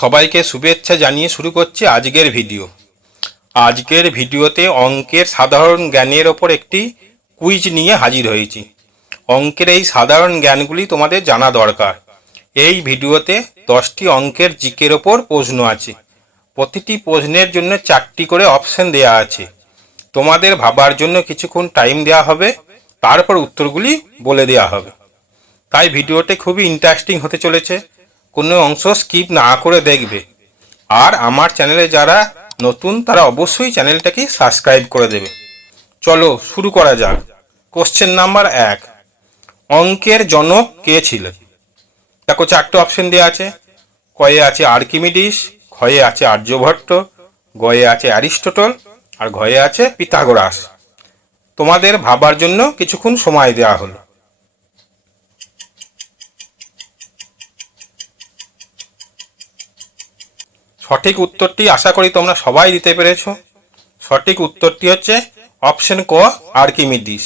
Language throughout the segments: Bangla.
সবাইকে শুভেচ্ছা জানিয়ে শুরু করছি আজকের ভিডিও। আজকের ভিডিওতে অঙ্কের সাধারণ জ্ঞানের ওপর একটি কুইজ নিয়ে হাজির হয়েছি। অঙ্কের এই সাধারণ জ্ঞানগুলি তোমাদের জানা দরকার। এই ভিডিওতে 10টি অঙ্কের জিকের ওপর প্রশ্ন আছে। প্রতিটি প্রশ্নের জন্য 4টি করে অপশন দেওয়া আছে। তোমাদের ভাবার জন্য কিছুক্ষণ টাইম দেওয়া হবে, তারপর উত্তরগুলি বলে দেওয়া হবে। তাই ভিডিওটি খুবই ইন্টারেস্টিং হতে চলেছে, কোনো অংশ স্কিপ না করে দেখবে। আর আমার চ্যানেলে যারা নতুন তারা অবশ্যই চ্যানেলটাকে সাবস্ক্রাইব করে দেবে। চলো শুরু করা যাক। কোশ্চেন নাম্বার 1, অঙ্কের জনক কে ছিলেন? দেখো 4টে অপশন দেওয়া আছে। কয়ে আছে আর্কিমিডিস, ক্ষয়ে আছে আর্যভট্ট, গয়ে আছে অ্যারিস্টটল, আর ঘয়ে আছে পিথাগোরাস। তোমাদের ভাবার জন্য কিছুক্ষণ সময় দেওয়া হলো। সঠিক উত্তরটি আশা করি তোমরা সবাই দিতে পেরেছো। সঠিক উত্তরটি হচ্ছে অপশন ক, আর্কিমিডিস।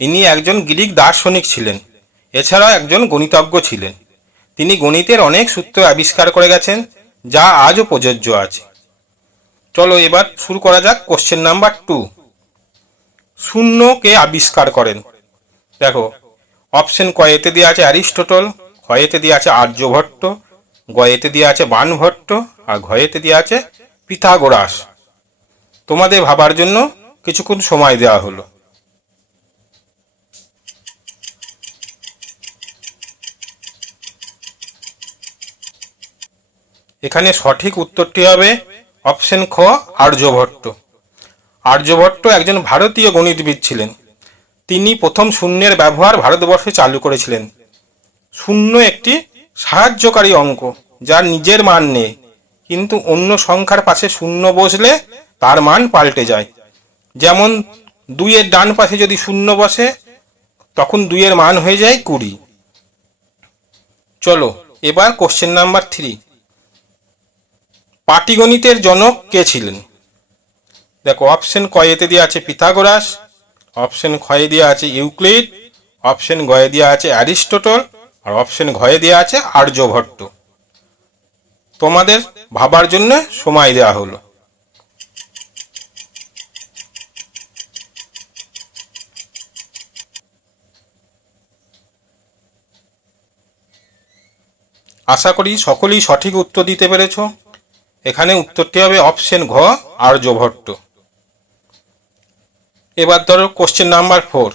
ইনি একজন গ্রিক দার্শনিক ছিলেন, এছাড়াও একজন গণিতজ্ঞ ছিলেন। তিনি গণিতের অনেক সূত্র আবিষ্কার করে গেছেন, যা আজও প্রযোজ্য আছে। চলো এবার শুরু করা যাক। কোশ্চেন নাম্বার 2, শূন্য কে আবিষ্কার করেন? দেখো অপশন কয়েতে দেওয়া আছে অ্যারিস্টটল, ক্ষয়েতে দেওয়া আছে আর্যভট্ট, গয়েতে দেওয়া আছে বাণভট্ট, আর ঘয়েতে দেওয়া আছে পিথাগোরাস। তোমাদের ভাবার জন্য কিছুক্ষণ সময় দেওয়া হলো। এখানে সঠিক উত্তরটি হবে অপশন খ, আর্যভট্ট। আর্যভট্ট একজন ভারতীয় গণিতবিদ ছিলেন। তিনি প্রথম শূন্যের ব্যবহার ভারতবর্ষে চালু করেছিলেন। শূন্য একটি সাহায্যকারী অঙ্ক, যার নিজের মান নেই, কিন্তু অন্য সংখ্যার পাশে শূন্য বসলে তার মান পাল্টে যায়। যেমন 2-এর ডান পাশে যদি শূন্য বসে, তখন 2-এর মান হয়ে যায় 20। চলো এবার কোশ্চেন নাম্বার 3, পাটিগণিতের জনক কে ছিলেন? দেখো অপশন কয়েতে দেওয়া আছে পিথাগোরাস, অপশন ক্ষয়ে দেওয়া আছে ইউক্লিড, অপশন গয়ে দেওয়া আছে অ্যারিস্টটল, আর অপশন ঘয়ে দেওয়া আছে আর্যভট্ট। তোমাদের ভাবার জন্য সময় দেওয়া হলো। আশা করি সকলেই সঠিক উত্তর দিতে পেরেছ। এখানে উত্তরটি হবে অপশন ঘ, আর্যভট্ট। এবার ধরো কোশ্চেন নাম্বার 4।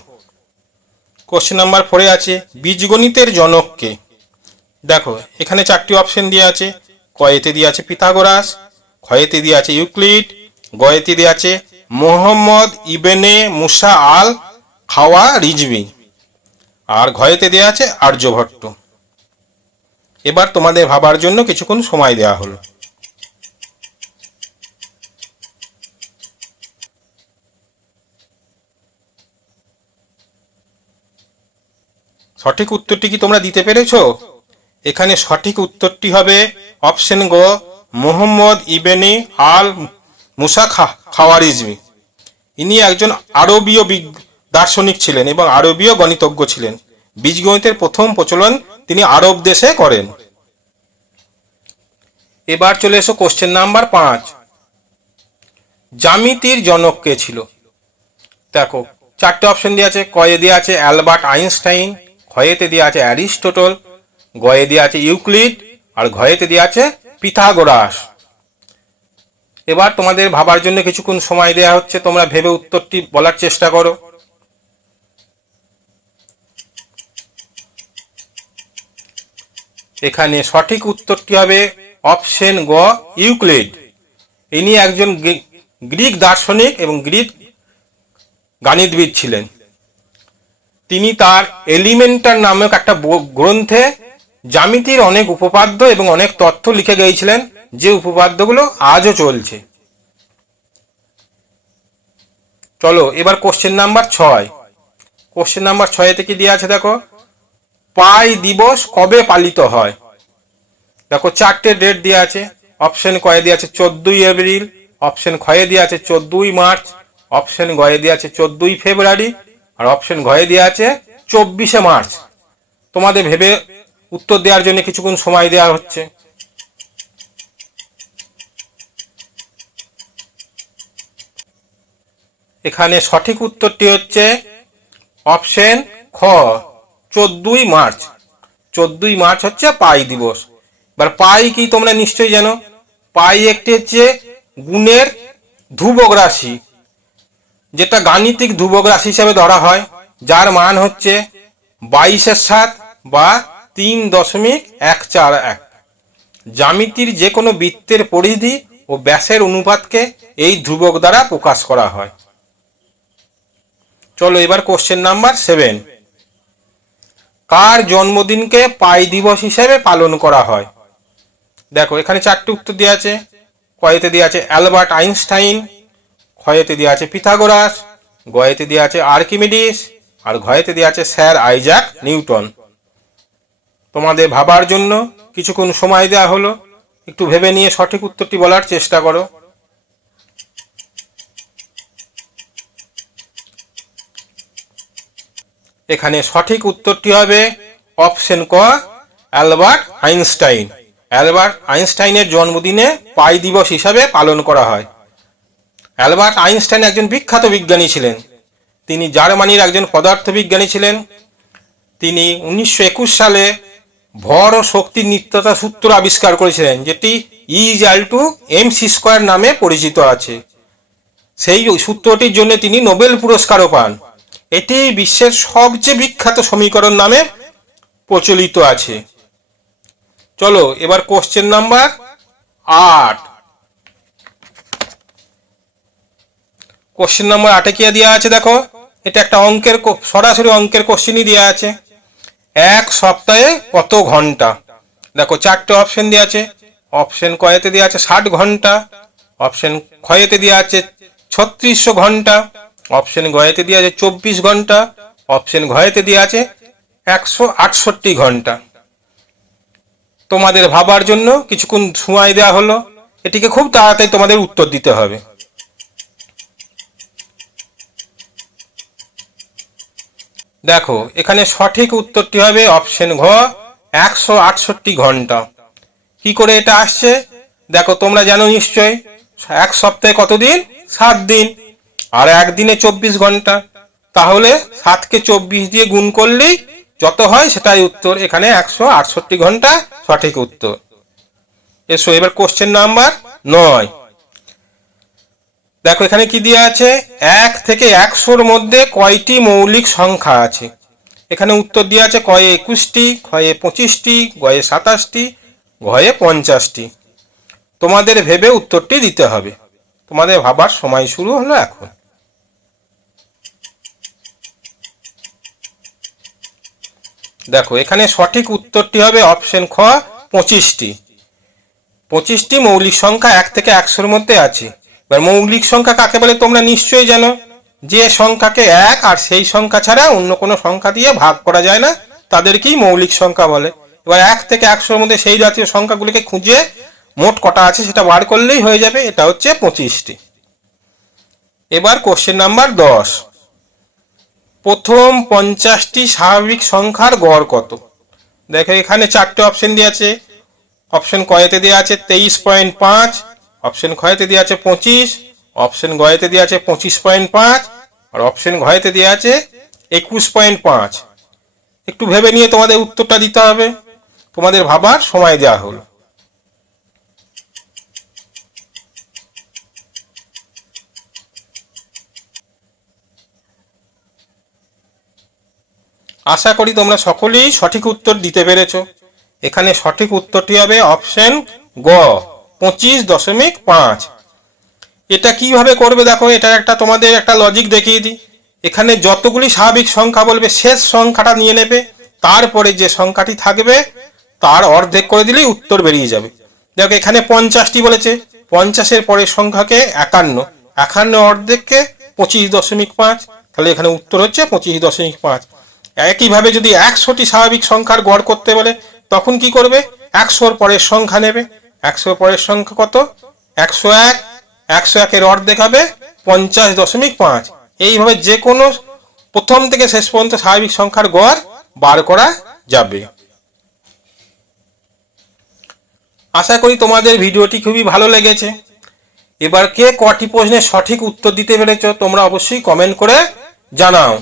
কোশ্চেন নাম্বার 4-এ আছে বীজগণিতের জনক কে? দেখো এখানে 4টি অপশন দেওয়া আছে। কয়েতে দেওয়া আছে পিথাগোরাস, ক্ষয়েতে দেওয়া আছে ইউক্লিড, গয়েতে দেওয়া আছে মোহাম্মদ ইবনে মুসা আল খাওয়ারিজমি, আর ঘয়েতে দেওয়া আছে আর্যভট্ট। এবার তোমাদের ভাবার জন্য কিছুক্ষণ সময় দেওয়া হলো। সঠিক উত্তরটি কি তোমরা দিতে পেরেছো? এখানে সঠিক উত্তরটি হবে অপশন গ, মোহাম্মদ ইবনে আল মুসা খাওয়ারিজমি। ইনি একজন আরবীয় দার্শনিক ছিলেন এবং আরবীয় গণিতজ্ঞ ছিলেন। বীজগণিতের প্রথম প্রচলন তিনি আরব দেশে করেন। এবার চলে এসো কোশ্চেন নাম্বার 5, জ্যামিতির জনক কে ছিল? দেখো 4টে অপশন দেওয়া আছে। কয়ে দেওয়া আছে অ্যালবার্ট আইনস্টাইন, ক্ষয়েতে দেওয়া আছে অ্যারিস্টটল, গয়ে দেওয়া আছে ইউক্লিড, আর ঘয়েতে দেওয়া আছে পিথাগোরাস। এবার তোমাদের ভাবার জন্য কিছুক্ষণ সময় দেওয়া হচ্ছে, তোমরা ভেবে উত্তরটি বলার চেষ্টা করো। এখানে সঠিক উত্তরটি হবে অপশন গ, ইউক্লিড। ইনি একজন গ্রিক দার্শনিক এবং গ্রিক গণিতবিদ ছিলেন। তিনি তার এলিমেন্টার নামক একটা গ্রন্থে জ্যামিতির অনেক উপপাদ্য এবং অনেক তথ্য লিখে গিয়েছিলেন, যে উপপাদ্যগুলো আজও চলছে। চলো এবার কোশ্চেন নাম্বার 6। কোশ্চেন নাম্বার 6 থেকে দেওয়া আছে, দেখো পাই দিবস কবে পালিত হয়? দেখো 4টে ডেট দেওয়া আছে। অপশন কয়ে দেওয়া আছে 14ই এপ্রিল, অপশন ক্ষয়ে দেওয়া আছে 14ই মার্চ, অপশন গয়ে দেওয়া আছে 14ই ফেব্রুয়ারি, আর অপশন ঘয়ে দেওয়া আছে 24শে মার্চ। তোমাদের ভেবে উত্তর দেওয়ার জন্য কিছুক্ষণ সময় দেওয়া হচ্ছে। এখানে সঠিক উত্তরটি হচ্ছে অপশন খ, 14ই মার্চ। 14ই মার্চ হচ্ছে পাই দিবস। এবার পাই কি তোমরা নিশ্চয়ই জানো। পাই একটি হচ্ছে গুণের ধ্রুবক রাশি, যেটা গাণিতিক ধ্রুবক রাশি হিসেবে ধরা হয়, যার মান হচ্ছে 22/7 বা 3.141। জ্যামিতির যে কোনো বৃত্তের পরিধি ও ব্যাসের অনুপাতকে এই ধ্রুবক দ্বারা প্রকাশ করা হয়। চলো এবার কোশ্চেন নাম্বার 7। কার জন্মদিনকে পাই দিবস হিসেবে পালন করা হয়? দেখো এখানে 4টি উত্তর দেওয়া আছে। কয়েতে দেওয়া আছে অ্যালবার্ট আইনস্টাইন, ক্ষয়েতে দেওয়া আছে পিথাগোরাস, গয়েতে দেওয়া আছে আর্কিমিডিস, আর ঘয়েতে দেওয়া আছে স্যার আইজাক নিউটন। তোমাদের ভাবার জন্য কিছুক্ষণ সময় দেওয়া হলো, একটু ভেবে নিয়ে সঠিক উত্তরটি বলার চেষ্টা করো। এখানে সঠিক উত্তরটি হবে অপশন ক, অ্যালবার্ট আইনস্টাইন। অ্যালবার্ট আইনস্টাইনের জন্মদিনে পাই দিবস হিসাবে পালন করা হয়। অ্যালবার্ট আইনস্টাইন একজন বিখ্যাত বিজ্ঞানী ছিলেন। তিনি জার্মানির একজন পদার্থবিজ্ঞানী ছিলেন। তিনি 1921 সালে ভর ও শক্তির নিত্যতা সূত্র আবিষ্কার করেছিলেন, যেটি E=mc² নামে পরিচিত আছে। সেই সূত্রটির জন্য তিনি নোবেল পুরস্কারও পান। এটি বিশ্বের সবচেয়ে বিখ্যাত সমীকরণ নামে প্রচলিত আছে। চলো এবার কোশ্চেন নাম্বার 8। কোশ্চেন নাম্বার 8-এ কি দেওয়া আছে দেখো। এটা একটা অঙ্কের, সরাসরি অঙ্কের কোশ্চেনই দেওয়া আছে। এক সপ্তাহে কত ঘন্টা? দেখো 4টে অপশন দেওয়া আছে। অপশন কয়েতে দেওয়া আছে 60 ঘন্টা, অপশন ক্ষয়েতে দেওয়া আছে 3600 ঘন্টা, অপশন গয়েতে দেওয়া আছে 24 ঘন্টা, অপশন ঘয়েতে দেওয়া আছে 168 ঘন্টা। তোমাদের ভাবার জন্য কিছুক্ষণ সময় দেওয়া হলো। এটিকে খুব তাড়াতাড়ি তোমাদের উত্তর দিতে হবে। দেখো এখানে সঠিক উত্তরটি হবে অপশন ঘ, 168 ঘন্টা। কি করে এটা আসছে দেখো, তোমরা জানো নিশ্চয় এক সপ্তাহে কতদিন? 7 দিন, আর একদিনে 24 ঘন্টা। তাহলে 7কে 24 দিয়ে গুণ করলেই যত হয় সেটাই উত্তর। এখানে 168 ঘন্টা সঠিক উত্তর। এসো এবার কোশ্চেন নাম্বার 9। দেখো এখানে কি দেওয়া আছে, 1 থেকে 100-র মধ্যে কয়টি মৌলিক সংখ্যা আছে? এখানে উত্তর দেওয়া আছে কয়ে 21টি, ক্ষয়ে 25টি, গয়ে 27টি, ঘয়ে 50টি। তোমাদের ভেবে উত্তরটি দিতে হবে। তোমাদের ভাবার সময় শুরু হলো এখন। দেখো এখানে সঠিক উত্তরটি হবে অপশন খ, 25টি। 25টি মৌলিক সংখ্যা 1 থেকে 100-র মধ্যে আছে। এবার মৌলিক সংখ্যা কাকে বলে তোমরা নিশ্চয়ই জানো। যে সংখ্যাকে 1 আর সেই সংখ্যা ছাড়া অন্য কোনো সংখ্যা দিয়ে ভাগ করা যায় না, তাদেরকেই মৌলিক সংখ্যা বলে। এবার 1 থেকে 100-র মধ্যে সেই জাতীয় সংখ্যাগুলিকে খুঁজে মোট কটা আছে সেটা বার করলেই হয়ে যাবে। এটা হচ্ছে 25টি। এবার কোশ্চেন নাম্বার 10। প্রথম 50টি স্বাভাবিক সংখ্যার গড় কত? দেখো এখানে 4টে অপশন দেওয়া আছে। অপশন কয়েতে দেওয়া আছে 23.5, অপশন ক্ষয়েতে দেওয়া আছে 25, অপশন গয়েতে দেওয়া আছে 25.5, আর অপশন ঘয়েতে দেওয়া আছে 21.5। একটু ভেবে নিয়ে তোমাদের উত্তরটা দিতে হবে। তোমাদের ভাবার সময় দেওয়া হলো। আশা করি তোমরা সকলেই সঠিক উত্তর দিতে পেরেছো। এখানে সঠিক উত্তরটি হবে অপশন গ, 25.5। এটা কিভাবে করবে দেখো, এটা একটা তোমাদের একটা লজিক দেখিয়ে দিই। এখানে যতগুলি স্বাভাবিক সংখ্যা বলবে শেষ সংখ্যাটা নিয়ে নেবে, তারপরে যে সংখ্যাটি থাকবে তার অর্ধেক করে দিলেই উত্তর বেরিয়ে যাবে। দেখো এখানে 50টি বলেছে, 50-এর পরের সংখ্যাকে 51, 51 অর্ধেককে 25.5, তাহলে এখানে উত্তর হচ্ছে 25.5। একইভাবে যদি 100টি স্বাভাবিক সংখ্যার গড় করতে বলে তখন কি করবে, 100-র পরের সংখ্যা নেবে। 100-র পরের সংখ্যা কত? 101, 101-এর অর্ধেক হবে 50.5। এইভাবে যে কোনো প্রথম থেকে শেষ পর্যন্ত স্বাভাবিক সংখ্যার গড় বার করা যাবে। আশা করি তোমাদের ভিডিওটি খুবই ভালো লেগেছে। এবার কে কটি প্রশ্নের সঠিক উত্তর দিতে পেরেছো তোমরা অবশ্যই কমেন্ট করে জানাও।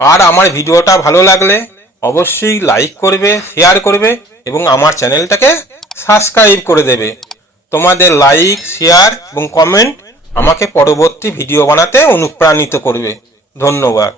আর আমার ভিডিওটা ভালো লাগলে অবশ্যই লাইক করবে, শেয়ার করবে এবং আমার চ্যানেলটাকে সাবস্ক্রাইব করে দেবে। তোমাদের লাইক, শেয়ার এবং কমেন্ট আমাকে পরবর্তী ভিডিও বানাতে অনুপ্রাণিত করবে। ধন্যবাদ।